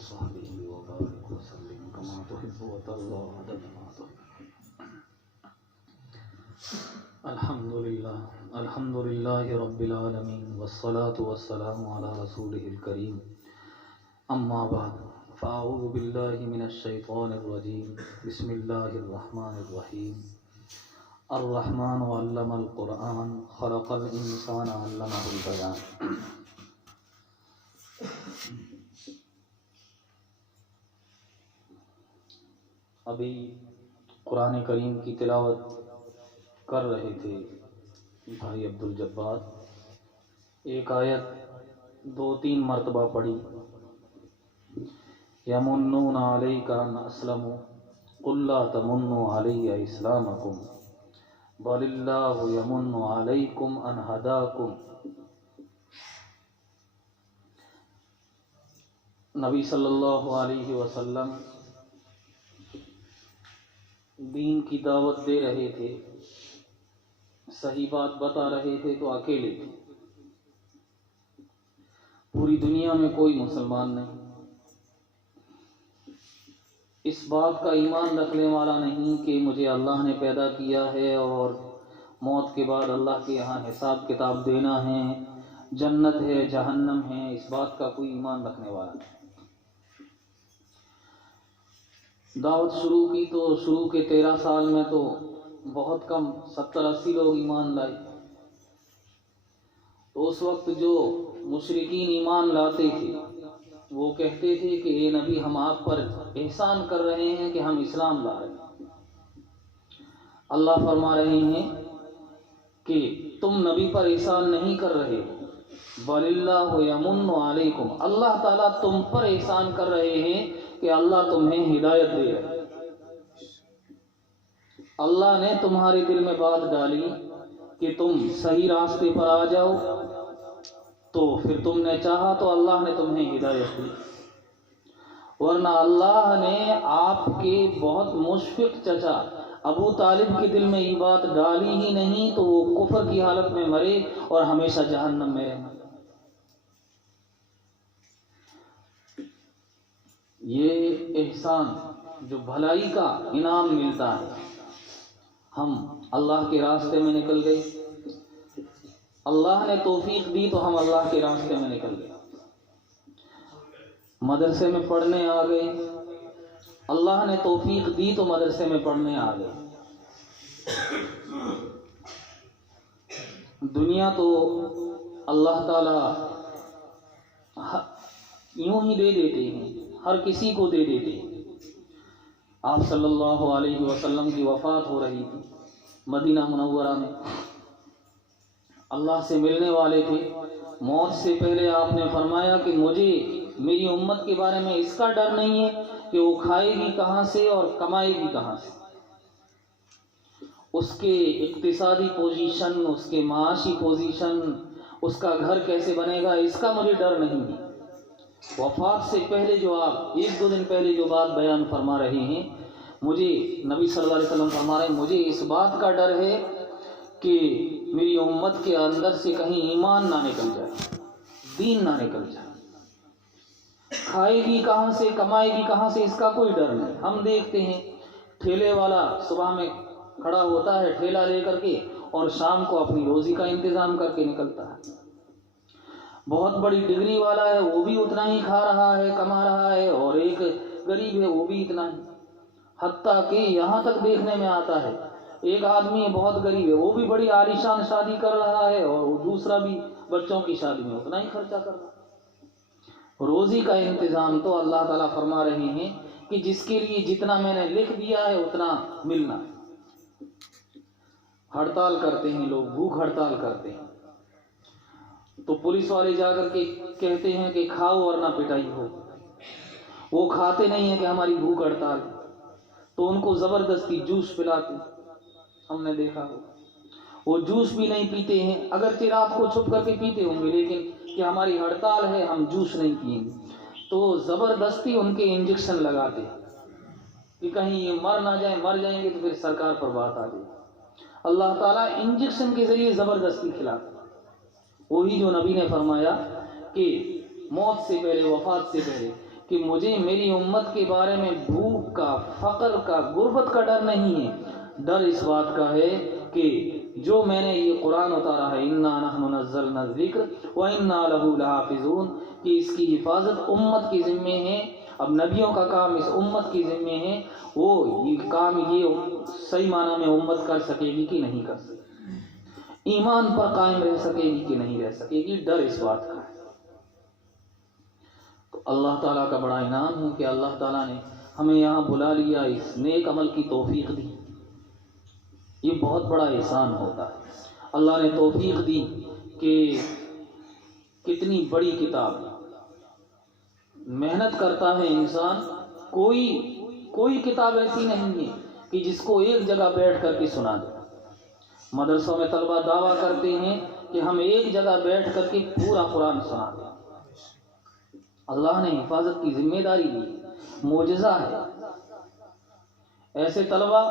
وصحبه وبارك وسلم كما تحب وترضى عدد ما تحب. الحمد لله رب العالمين والصلاة والسلام على رسوله الكريم. أما بعد فأعوذ بالله من الشيطان الرجيم. بسم الله الرحمن الرحيم. الرحمن علم القرآن خلق الإنسان علمه البيان. ابھی قرآن کریم کی تلاوت کر رہے تھے بھائی عبدالجبار. ایک آیت 2-3 مرتبہ پڑھی. یمنون علیک ان اسلموا قل لا تمنوا علی اسلامکم بل اللہ یمن علیکم ان ہداکم. نبی صلی اللہ علیہ وسلم دین کی دعوت دے رہے تھے, صحیح بات بتا رہے تھے تو اکیلے تھے. پوری دنیا میں کوئی مسلمان نہیں اس بات کا ایمان رکھنے والا نہیں کہ مجھے اللہ نے پیدا کیا ہے اور موت کے بعد اللہ کے یہاں حساب کتاب دینا ہے, جنت ہے جہنم ہے, اس بات کا کوئی ایمان رکھنے والا نہیں. دعوت شروع کی تو شروع کے 13 سال میں تو بہت کم 70-80 لوگ ایمان لائے. تو اس وقت جو مشرکین ایمان لاتے تھے وہ کہتے تھے کہ اے نبی ہم آپ پر احسان کر رہے ہیں کہ ہم اسلام لا رہے ہیں. اللہ فرما رہے ہیں کہ تم نبی پر احسان نہیں کر رہے ہو, بل اللہ یمن علیکم, اللہ تعالیٰ تم پر احسان کر رہے ہیں کہ اللہ تمہیں ہدایت دے رہے. اللہ نے تمہارے دل میں بات ڈالی کہ تم صحیح راستے پر آ جاؤ, تو پھر تم نے چاہا تو اللہ نے تمہیں ہدایت دی. ورنہ اللہ نے آپ کے بہت مشفق چچا ابو طالب کے دل میں یہ بات ڈالی ہی نہیں تو وہ کفر کی حالت میں مرے اور ہمیشہ جہنم میں رہے. یہ احسان جو بھلائی کا انعام ملتا ہے, ہم اللہ کے راستے میں نکل گئے, اللہ نے توفیق دی تو ہم اللہ کے راستے میں نکل گئے. مدرسے میں پڑھنے آ گئے, اللہ نے توفیق دی تو مدرسے میں پڑھنے آ گئے. دنیا تو اللہ تعالیٰ یوں ہی دے دیتے ہیں, ہر کسی کو دے دیتے ہیں. آپ صلی اللہ علیہ وسلم کی وفات ہو رہی تھی مدینہ منورہ میں. اللہ سے ملنے والے تھے. موت سے پہلے آپ نے فرمایا کہ مجھے میری امت کے بارے میں اس کا ڈر نہیں ہے کہ وہ کھائے گی کہاں سے اور کمائے گی کہاں سے. اس کے اقتصادی پوزیشن, اس کے معاشی پوزیشن, اس کا گھر کیسے بنے گا, اس کا مجھے ڈر نہیں ہے. وفات سے پہلے جو آپ 1-2 دن پہلے جو بات بیان فرما رہے ہیں, مجھے نبی صلی اللہ علیہ وسلم فرما رہے ہیں مجھے اس بات کا ڈر ہے کہ میری امت کے اندر سے کہیں ایمان نہ نکل جائے, دین نہ نکل جائے. کھائے گی کہاں سے, کمائے گی کہاں سے, اس کا کوئی ڈر نہیں. ہم دیکھتے ہیں ٹھیلے والا صبح میں کھڑا ہوتا ہے ٹھیلا لے کر کے اور شام کو اپنی روزی کا انتظام کر کے نکلتا ہے. بہت بڑی ڈگری والا ہے وہ بھی اتنا ہی کھا رہا ہے کما رہا ہے, اور ایک غریب ہے وہ بھی اتنا ہی. حتیٰ کہ یہاں تک دیکھنے میں آتا ہے ایک آدمی بہت غریب ہے وہ بھی بڑی عالیشان شادی کر رہا ہے اور وہ دوسرا بھی بچوں کی شادی میں اتنا ہی خرچہ کر رہا ہے. روزی کا انتظام تو اللہ تعالیٰ فرما رہے ہیں کہ جس کے لیے جتنا میں نے لکھ دیا ہے اتنا ملنا ہے. ہڑتال کرتے ہیں لوگ, بھوک ہڑتال کرتے ہیں تو پولیس والے جا کر کے کہتے ہیں کہ کھاؤ ورنہ پٹائی ہو. وہ کھاتے نہیں ہیں کہ ہماری بھوک ہڑتال, تو ان کو زبردستی جوس پلاتے. ہم نے دیکھا ہو وہ جوس بھی نہیں پیتے ہیں, اگرچہ رات کو چھپ کر کے پیتے ہوں گے, لیکن کہ ہماری ہڑتال ہے ہم جوس نہیں پیئیں گے, تو زبردستی ان کے انجیکشن لگاتے کہ کہیں یہ مر نہ جائیں, مر جائیں گے تو پھر سرکار پر بات آ جائے. اللہ تعالیٰ انجیکشن کے ذریعے زبردستی کھلاتے. وہی جو نبی نے فرمایا کہ موت سے پہلے, وفات سے پہلے, کہ مجھے میری امت کے بارے میں بھوک کا، فقر کا، غربت کا ڈر نہیں ہے، ڈر اس بات کا ہے کہ جو میں نے یہ قرآن اتارا ہے، انا نحن نزلنا الذکر وانا لہ لحافظون، کہ اس کی حفاظت امت کے ذمے ہے۔ اب نبیوں کا کام اس امت کے ذمے ہے، وہ یہ کام یہ صحیح معنی میں امت کر سکے گی کہ نہیں کر سکے گی، ایمان پر قائم رہ سکے گی کہ نہیں رہ سکے گی، ڈر اس بات کا ہے۔ تو اللہ تعالیٰ کا بڑا انعام ہے کہ اللہ تعالیٰ نے ہمیں یہاں بلا لیا، اس نیک عمل کی توفیق دی، یہ بہت بڑا احسان ہوتا ہے۔ اللہ نے توفیق دی کہ کتنی بڑی کتاب، محنت کرتا ہے انسان، کوئی کتاب ایسی نہیں ہے کہ جس کو ایک جگہ بیٹھ کر کے سنا دے۔ مدرسوں میں طلبہ دعویٰ کرتے ہیں کہ ہم ایک جگہ بیٹھ کر کے پورا قرآن سنا دیں۔ اللہ نے حفاظت کی ذمہ داری دی، معجزہ ہے۔ ایسے طلبہ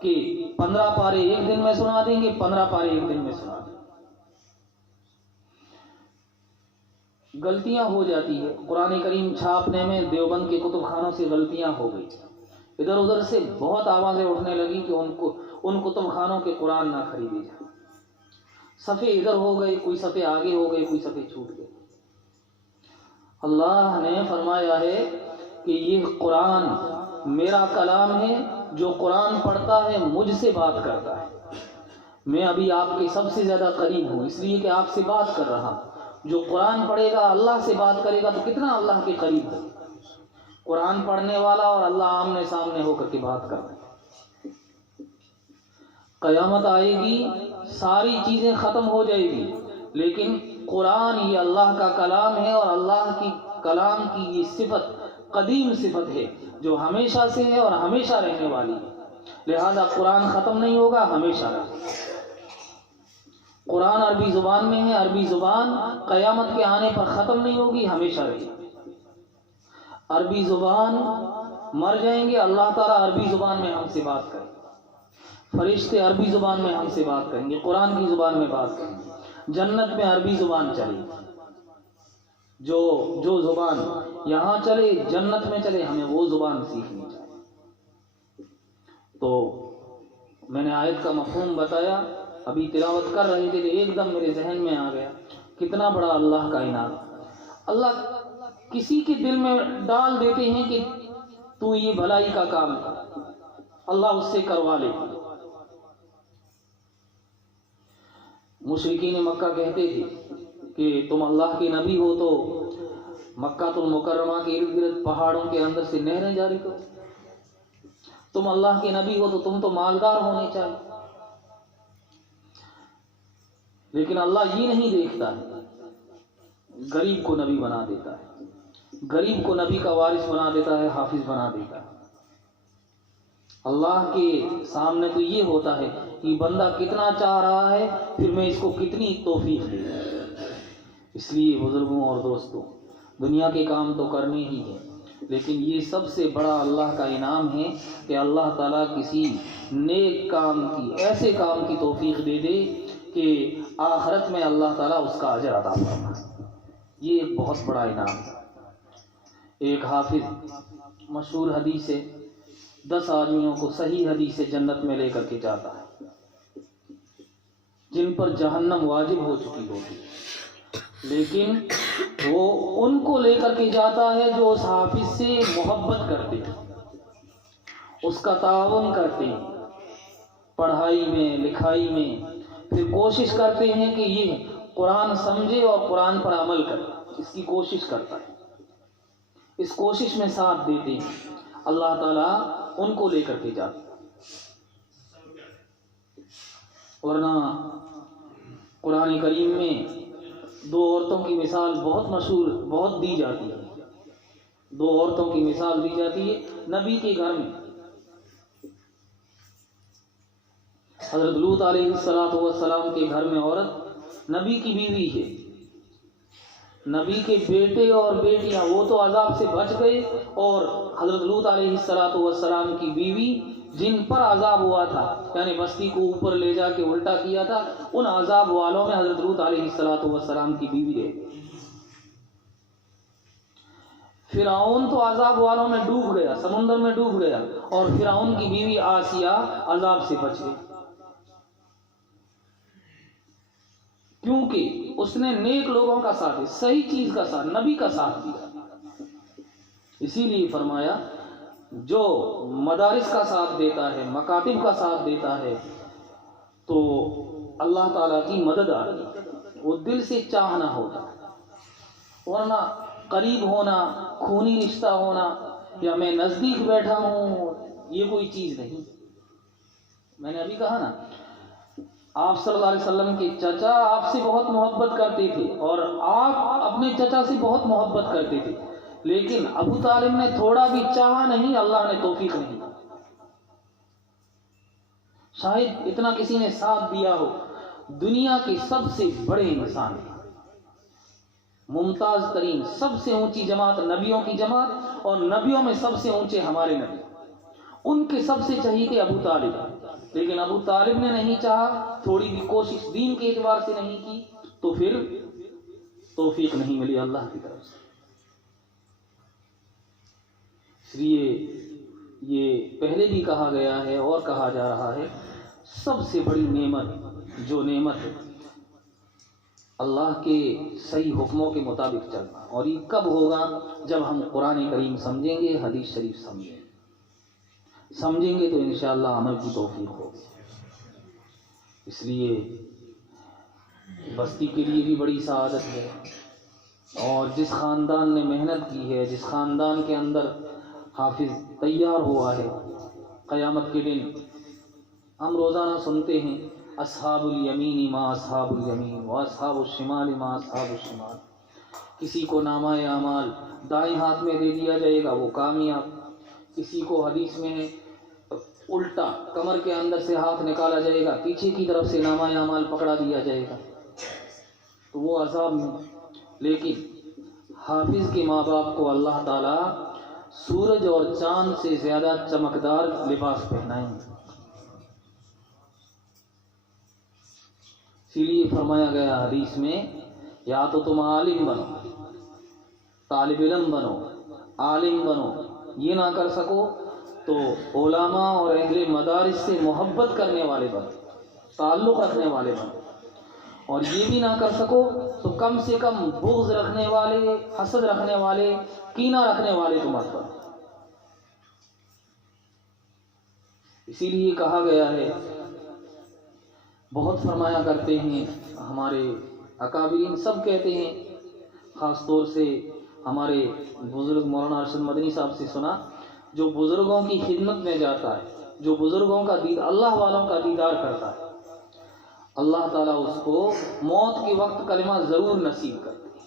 کہ 15 پارے ایک دن میں سنا دیں گے، 15 پارے ایک دن میں سنا دیں۔ غلطیاں ہو جاتی ہے، قرآن کریم چھاپنے میں دیوبند کے کتب خانوں سے غلطیاں ہو گئی، ادھر ادھر سے بہت آوازیں اٹھنے لگی کہ ان کتب خانوں کے قرآن نہ خریدے جائیں۔ صفحے ادھر ہو گئے، کوئی صفحے آگے ہو گئے، کوئی صفحے چھوٹ گئے۔ اللہ نے فرمایا ہے کہ یہ قرآن میرا کلام ہے، جو قرآن پڑھتا ہے مجھ سے بات کرتا ہے۔ میں ابھی آپ کے سب سے زیادہ قریب ہوں، اس لیے کہ آپ سے بات کر رہا ہوں۔ جو قرآن پڑھے گا، اللہ سے بات کرے گا، تو کتنا اللہ کے قریب ہے۔ قرآن پڑھنے والا اور اللہ آمنے سامنے ہو کر کے بات کر رہے ہیں۔ قیامت آئے گی، ساری چیزیں ختم ہو جائے گی، لیکن قرآن یہ اللہ کا کلام ہے، اور اللہ کی کلام کی یہ صفت قدیم صفت ہے جو ہمیشہ سے ہے اور ہمیشہ رہنے والی ہے، لہذا قرآن ختم نہیں ہوگا، ہمیشہ رہے گا۔ قرآن عربی زبان میں ہے، عربی زبان قیامت کے آنے پر ختم نہیں ہوگی، ہمیشہ رہے گی۔ عربی زبان مر جائیں گے، اللہ تعالیٰ عربی زبان میں ہم سے بات کریں گے، فرشتے عربی زبان میں ہم سے بات کریں گے، قرآن کی زبان میں بات کریں گے، جنت میں عربی زبان چلے گی۔ جو زبان یہاں چلے، جنت میں چلے، ہمیں وہ زبان سیکھنی چاہیے۔ تو میں نے آیت کا مفہوم بتایا، ابھی تلاوت کر رہے تھے کہ ایک دم میرے ذہن میں آ گیا، کتنا بڑا اللہ کا انعام۔ اللہ کسی کے دل میں ڈال دیتے ہیں کہ تو یہ بھلائی کا کام کر، اللہ اس سے کروا لے۔ مشرکین مکہ کہتے تھے کہ تم اللہ کے نبی ہو تو مکہ المکرمہ کے ارد گرد پہاڑوں کے اندر سے نہریں جاری کرو، تم اللہ کے نبی ہو تو تم تو مالدار ہونے چاہیے۔ لیکن اللہ یہ نہیں دیکھتا ہے، غریب کو نبی بنا دیتا ہے، غریب کو نبی کا وارث بنا دیتا ہے، حافظ بنا دیتا ہے۔ اللہ کے سامنے تو یہ ہوتا ہے کہ بندہ کتنا چاہ رہا ہے، پھر میں اس کو کتنی توفیق دوں۔ اس لیے بزرگوں اور دوستوں، دنیا کے کام تو کرنے ہی ہیں، لیکن یہ سب سے بڑا اللہ کا انعام ہے کہ اللہ تعالیٰ کسی نیک کام کی، ایسے کام کی توفیق دے دے کہ آخرت میں اللہ تعالیٰ اس کا اجر عطا فرمائے۔ یہ ایک بہت بڑا انعام ہے۔ ایک حافظ مشہور حدیث ہے، 10 آدمیوں کو صحیح حدیث سے جنت میں لے کر کے جاتا ہے، جن پر جہنم واجب ہو چکی ہوتی ہے، لیکن وہ ان کو لے کر کے جاتا ہے جو اس حافظ سے محبت کرتے ہیں، اس کا تعاون کرتے ہیں، پڑھائی میں، لکھائی میں، پھر کوشش کرتے ہیں کہ یہ قرآن سمجھے اور قرآن پر عمل کرے، اس کی کوشش کرتا ہے، اس کوشش میں ساتھ دیتے ہیں، اللہ تعالیٰ ان کو لے کر کے جاتا ہے۔ ورنہ قرآن کریم میں 2 عورتوں کی مثال بہت مشہور، بہت دی جاتی ہے۔ 2 عورتوں کی مثال دی جاتی ہے نبی کے گھر میں۔ حضرت لوط علیہ السلام کے گھر میں عورت نبی کی بیوی ہے، نبی کے بیٹے اور بیٹیاں وہ تو عذاب سے بچ گئے، اور حضرت لوط علیہ السلام کی بیوی جن پر عذاب ہوا تھا، یعنی بستی کو اوپر لے جا کے الٹا کیا تھا، ان عذاب والوں میں حضرت لوط علیہ السلام کی بیوی رہی۔ فرعون تو عذاب والوں میں ڈوب گیا، سمندر میں ڈوب گیا، اور فرعون کی بیوی آسیہ عذاب سے بچ گئی، کیونکہ اس نے نیک لوگوں کا ساتھ دیا، صحیح چیز کا ساتھ، نبی کا ساتھ دیا۔ اسی لیے فرمایا جو مدارس کا ساتھ دیتا ہے، مکاتب کا ساتھ دیتا ہے، تو اللہ تعالیٰ کی مدد آتی ہے، وہ دل سے چاہنا ہوتا ہے، ورنہ قریب ہونا، خونی رشتہ ہونا، یا میں نزدیک بیٹھا ہوں، یہ کوئی چیز نہیں۔ میں نے ابھی کہا نا، آپ صلی اللہ علیہ وسلم کے چچا آپ سے بہت محبت کرتے تھے، اور آپ اپنے چچا سے بہت محبت کرتے تھے، لیکن ابو طالب نے تھوڑا بھی چاہا نہیں، اللہ نے توفیق نہیں دی۔ شاید اتنا کسی نے ساتھ دیا ہو، دنیا کے سب سے بڑے انسان، ممتاز ترین، سب سے اونچی جماعت نبیوں کی جماعت، اور نبیوں میں سب سے اونچے ہمارے نبی، ان کے سب سے چہیتے ابو طالب، لیکن ابو طالب نے نہیں چاہا، تھوڑی بھی کوشش دین کے اعتبار سے نہیں کی، تو پھر توفیق نہیں ملی اللہ کی طرف سے۔ اس لیے یہ پہلے بھی کہا گیا ہے اور کہا جا رہا ہے، سب سے بڑی نعمت جو نعمت ہے اللہ کے صحیح حکموں کے مطابق چلنا، اور یہ کب ہوگا؟ جب ہم قرآن کریم سمجھیں گے، حدیث شریف سمجھیں گے تو انشاءاللہ عمل کی توفیق ہوگی۔ اس لیے بستی کے لیے بھی بڑی سعادت ہے، اور جس خاندان نے محنت کی ہے، جس خاندان کے اندر حافظ تیار ہوا ہے، قیامت کے دن ہم روزانہ سنتے ہیں اصحاب الیمین ما اصحاب الیمین و اصحاب الشمال ما اصحاب الشمال، کسی کو نامہ اعمال دائیں ہاتھ میں دے دیا جائے گا وہ کامیاب، کسی کو حدیث میں الٹا کمر کے اندر سے ہاتھ نکالا جائے گا، پیچھے کی طرف سے نامہ اعمال پکڑا دیا جائے گا، تو وہ عذاب میں۔ لیکن حافظ کے ماں باپ کو اللہ تعالیٰ سورج اور چاند سے زیادہ چمکدار لباس پہنائیں گے۔ اسی لیے فرمایا گیا حدیث میں، یا تو تم عالم بنو، طالب علم بنو، عالم بنو، یہ نہ کر سکو تو علماء اور اہل مدارس سے محبت کرنے والے بنو، تعلق رکھنے والے بنو، اور یہ بھی نہ کر سکو تو کم سے کم بغض رکھنے والے، حسد رکھنے والے، کینہ رکھنے والے تو مت بنو۔ اسی لیے کہا گیا ہے، بہت فرمایا کرتے ہیں ہمارے اکابرین، سب کہتے ہیں، خاص طور سے ہمارے بزرگ مولانا ارشد مدنی صاحب سے سنا، جو بزرگوں کی خدمت میں جاتا ہے، جو بزرگوں کا اللہ والوں کا دیدار کرتا ہے، اللہ تعالیٰ اس کو موت کے وقت کلمہ ضرور نصیب کرتے ہیں۔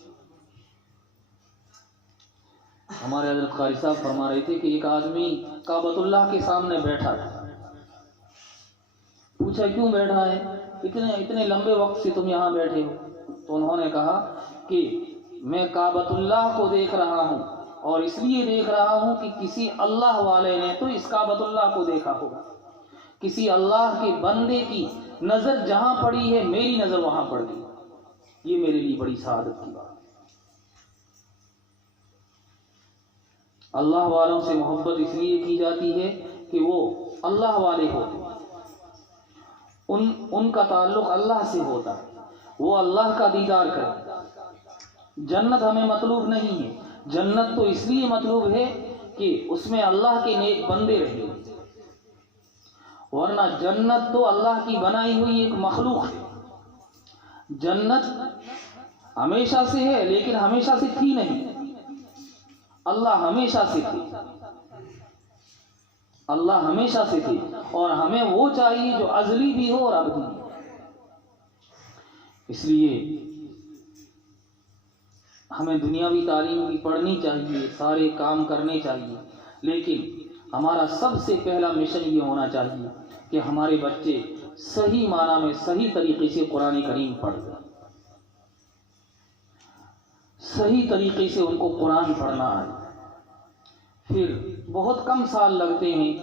ہمارے حضرت قاری صاحب فرما رہے تھے کہ ایک آدمی کعبۃ اللہ کے سامنے بیٹھا تھا، پوچھا کیوں بیٹھا ہے، اتنے لمبے وقت سے تم یہاں بیٹھے ہو؟ تو انہوں نے کہا کہ میں کعبۃ اللہ کو دیکھ رہا ہوں، اور اس لیے دیکھ رہا ہوں کہ کسی اللہ والے نے تو اس کعبۃ اللہ کو دیکھا ہوگا، کسی اللہ کے بندے کی نظر جہاں پڑی ہے میری نظر وہاں پڑ گئی، یہ میرے لیے بڑی سعادت کی بات۔ اللہ والوں سے محبت اس لیے کی جاتی ہے کہ وہ اللہ والے ہوتے ہیں، ان کا تعلق اللہ سے ہوتا ہے، وہ اللہ کا دیدار کرے۔ جنت ہمیں مطلوب نہیں ہے، جنت تو اس لیے مطلوب ہے کہ اس میں اللہ کے نیک بندے رہیں، ورنہ جنت تو اللہ کی بنائی ہوئی ایک مخلوق ہے۔ جنت ہمیشہ سے ہے لیکن ہمیشہ سے تھی نہیں، اللہ ہمیشہ سے تھی، اللہ ہمیشہ سے تھی، اور ہمیں وہ چاہیے جو ازلی بھی ہو اور ابدی بھی۔ اس لیے ہمیں دنیاوی تعلیم بھی پڑھنی چاہیے، سارے کام کرنے چاہیے، لیکن ہمارا سب سے پہلا مشن یہ ہونا چاہیے کہ ہمارے بچے صحیح معنی میں صحیح طریقے سے قرآن کریم پڑھ لیں، صحیح طریقے سے ان کو قرآن پڑھنا آئے۔ پھر بہت کم سال لگتے ہیں،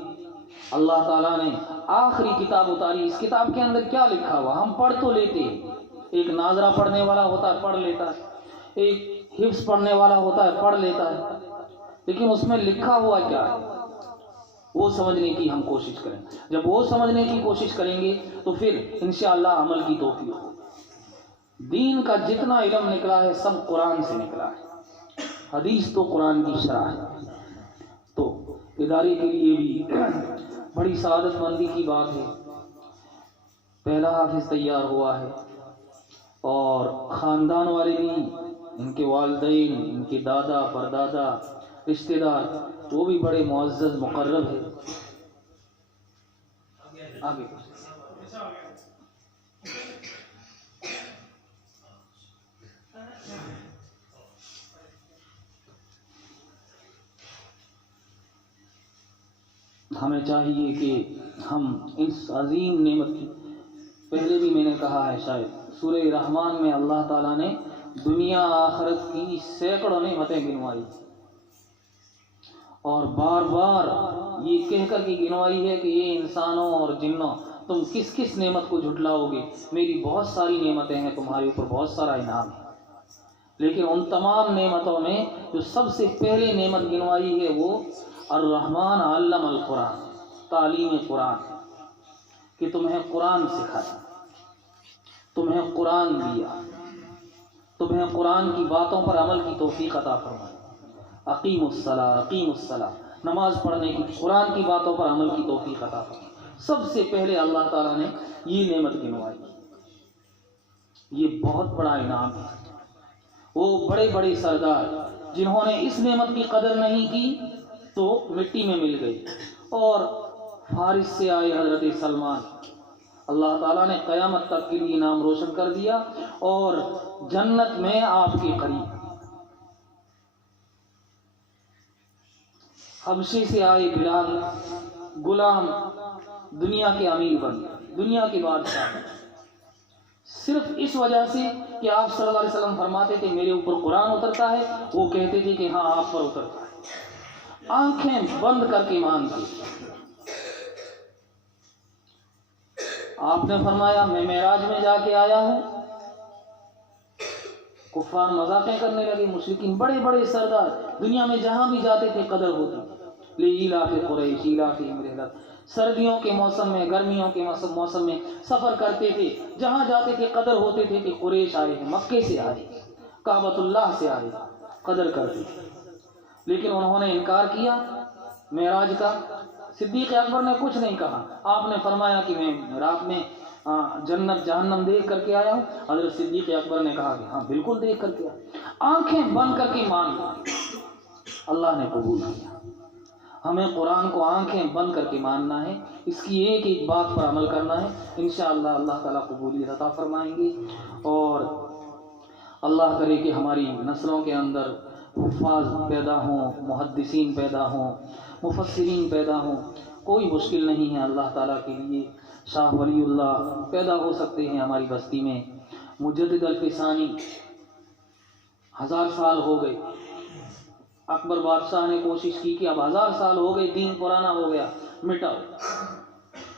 اللہ تعالیٰ نے آخری کتاب اتاری، اس کتاب کے اندر کیا لکھا ہوا ہم پڑھ تو لیتے ہیں، ایک ناظرہ پڑھنے والا ہوتا ہے پڑھ لیتا ہے، ایک حفظ پڑھنے والا ہوتا ہے پڑھ لیتا ہے، لیکن اس میں لکھا ہوا کیا ہے وہ سمجھنے کی ہم کوشش کریں. جب وہ سمجھنے کی کوشش کریں گے تو پھر انشاءاللہ عمل کی توفیق ہو. دین کا جتنا علم نکلا ہے سب قرآن سے نکلا ہے. حدیث تو قرآن کی شرح ہے. تو ادارے کے لیے بھی بڑی سعادت مندی کی بات ہے. پہلا حافظ تیار ہوا ہے اور خاندان والے بھی، ان کے والدین، ان کے دادا پردادا، رشتہ دار، وہ بھی بڑے معزز مقرب ہے. آگے ہمیں چاہیے کہ ہم اس عظیم نعمت کی، پہلے بھی میں نے کہا ہے شاید، سورہ رحمان میں اللہ تعالیٰ نے دنیا آخرت کی سینکڑوں نعمتیں گنوائی اور بار بار یہ کہہ کر کے گنوائی ہے کہ یہ انسانوں اور جنوں تم کس کس نعمت کو جھٹلاؤ گے، میری بہت ساری نعمتیں ہیں، تمہارے اوپر بہت سارا انعام ہے. لیکن ان تمام نعمتوں میں جو سب سے پہلے نعمت گنوائی ہے وہ الرحمن علم القرآن، تعلیم قرآن، کہ تمہیں قرآن سکھایا، تمہیں قرآن دیا، تمہیں قرآن کی باتوں پر عمل کی توفیق عطا فرمائی. اقیم الصلاۃ، اقیم الصلاۃ، نماز پڑھنے کی، قرآن کی باتوں پر عمل کی توفیق عطا فرمائی. سب سے پہلے اللہ تعالیٰ نے یہ نعمت گنوائی. یہ بہت بڑا انعام ہے. وہ بڑے بڑے سردار جنہوں نے اس نعمت کی قدر نہیں کی تو مٹی میں مل گئی. اور فارس سے آئے حضرت سلمان، اللہ تعالیٰ نے قیامت تک کے لیے نام روشن کر دیا اور جنت میں آپ کے قریب. حبشے سے آئے بلال، غلام، دنیا کے امیر بن گئے، دنیا کے بادشاہ، صرف اس وجہ سے کہ آپ صلی اللہ علیہ وسلم فرماتے تھے میرے اوپر قرآن اترتا ہے، وہ کہتے تھے کہ ہاں آپ پر اترتا ہے. آنکھیں بند کر کے مانتے. آپ نے فرمایا میں معراج میں جا کے آیا ہوں. کفار مذاقیں کرنے لگے، مشرکین، بڑے بڑے سردار دنیا میں جہاں بھی جاتے تھے قدر ہوتی. لإیلاف قریش ایلافہم رحلۃ، سردیوں کے موسم میں، گرمیوں کے موسم میں سفر کرتے تھے، جہاں جاتے تھے قدر ہوتے تھے کہ قریش آئے ہیں، مکے سے آئے، کعبۃ اللہ سے آئے، قدر کرتے تھے. لیکن انہوں نے انکار کیا معراج کا. صدیق اکبر نے کچھ نہیں کہا. آپ نے فرمایا کہ میں رات میں جنت جہنم دیکھ کر کے آیا ہوں. حضرت صدیق اکبر نے کہا کہ ہاں بالکل دیکھ کر کے آیا. آنکھیں بند کر کے مان لی. اللہ نے قبول کیا. ہمیں قرآن کو آنکھیں بند کر کے ماننا ہے، اس کی ایک ایک بات پر عمل کرنا ہے. انشاءاللہ اللہ تعالیٰ قبولیت عطا فرمائیں گے. اور اللہ کرے کہ ہماری نسلوں کے اندر حفاظ پیدا ہوں، محدثین پیدا ہوں، مفسرین پیدا ہوں. کوئی مشکل نہیں ہے اللہ تعالیٰ کے لیے. شاہ ولی اللہ پیدا ہو سکتے ہیں ہماری بستی میں. مجدد الفسانی 1000 سال ہو گئے. اکبر بادشاہ نے کوشش کی کہ اب 1000 سال ہو گئے، دین پرانا ہو گیا، مٹاؤ.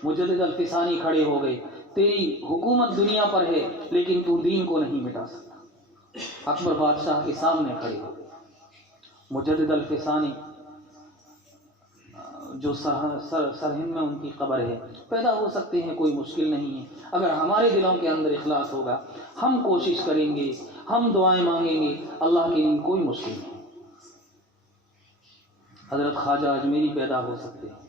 مجدد الفسانی کھڑے ہو گئے، تیری حکومت دنیا پر ہے لیکن تو دین کو نہیں مٹا سکتا. اکبر بادشاہ کے سامنے کھڑے ہو گئے. مجدد الفسانی جو سرہند میں ان کی قبر ہے، پیدا ہو سکتے ہیں، کوئی مشکل نہیں ہے. اگر ہمارے دلوں کے اندر اخلاص ہوگا، ہم کوشش کریں گے، ہم دعائیں مانگیں گے، اللہ کے لیے کوئی مشکل نہیں. حضرت خواجہ اجمیری پیدا ہو سکتے ہیں،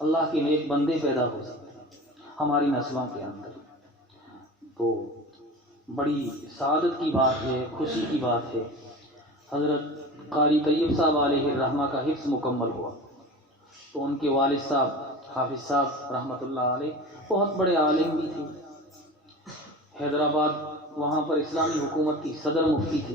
اللہ کے نیک بندے پیدا ہو سکتے ہیں ہماری نسلوں کے اندر. تو بڑی سعادت کی بات ہے، خوشی کی بات ہے. حضرت قاری طیب صاحب علیہ الرحمہ کا حفظ مکمل ہوا تو ان کے والد صاحب حافظ صاحب رحمۃ اللہ علیہ بہت بڑے عالم بھی تھے. حیدرآباد وہاں پر اسلامی حکومت کی صدر مفتی تھے.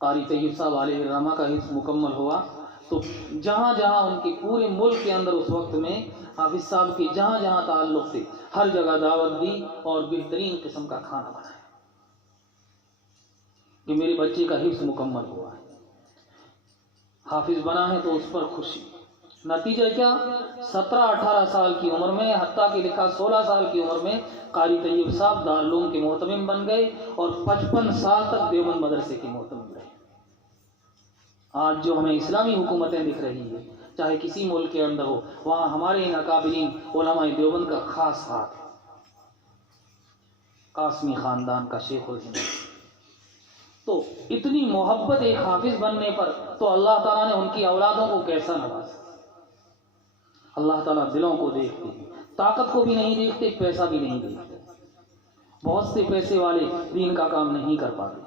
قاری طیب صاحب علیہ الرحمہ کا حفظ مکمل ہوا تو جہاں جہاں ان کے پورے ملک کے اندر اس وقت میں حافظ صاحب کے جہاں جہاں تعلق تھے ہر جگہ دعوت دی اور بہترین قسم کا کھانا بنایا کہ میرے بچے کا حفظ مکمل ہوا ہے، حافظ بنا ہے. تو اس پر خوشی. نتیجہ کیا؟ 17-18 سال کی عمر میں، حتیٰ کہ لکھا 16 سال کی عمر میں قاری طیب صاحب دارالعلوم کے محتمم بن گئے اور 55 سال تک دیوبند مدرسے کے محتمم رہے. آج جو ہمیں اسلامی حکومتیں دکھ رہی ہے چاہے کسی ملک کے اندر ہو, وہاں ہمارے ان اکابرین علماء دیوبند کا خاص ہاتھ ہے. قاسمی خاندان کا شیخ الہند. تو اتنی محبت ایک حافظ بننے پر تو اللہ تعالیٰ نے ان کی اولادوں کو کیسا نوازا. اللہ تعالیٰ دلوں کو دیکھتے ہیں, طاقت کو بھی نہیں دیکھتے, پیسہ بھی نہیں دیکھتے. بہت سے پیسے والے دین کا کام نہیں کر پاتے.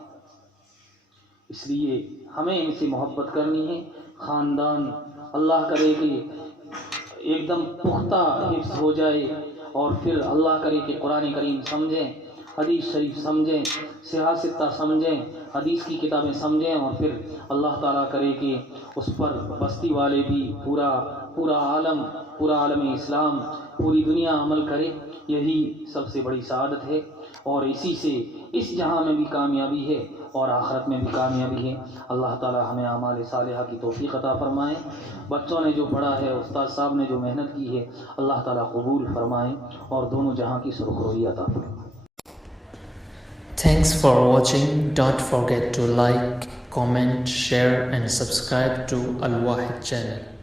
اس لیے ہمیں ان سے محبت کرنی ہے. خاندان اللہ کرے کہ ایک دم پختہ حفظ ہو جائے, اور پھر اللہ کرے کہ قرآن کریم سمجھیں, حدیث شریف سمجھیں, سیاستہ سمجھیں, حدیث کی کتابیں سمجھیں, اور پھر اللہ تعالیٰ کرے کہ اس پر بستی والے بھی پورا عالم اسلام, پوری دنیا عمل کرے. یہی سب سے بڑی سعادت ہے, اور اسی سے اس جہاں میں بھی کامیابی ہے اور آخرت میں بھی کامیابی ہے. اللہ تعالیٰ ہمیں اعمال صالحہ کی توفیق عطا فرمائے. بچوں نے جو پڑھا ہے, استاد صاحب نے جو محنت کی ہے, اللہ تعالیٰ قبول فرمائے اور دونوں جہاں کی سرخروئی عطا فرمائے. Thanks for watching. Don't forget to like, comment, share and subscribe to Al Wahid channel.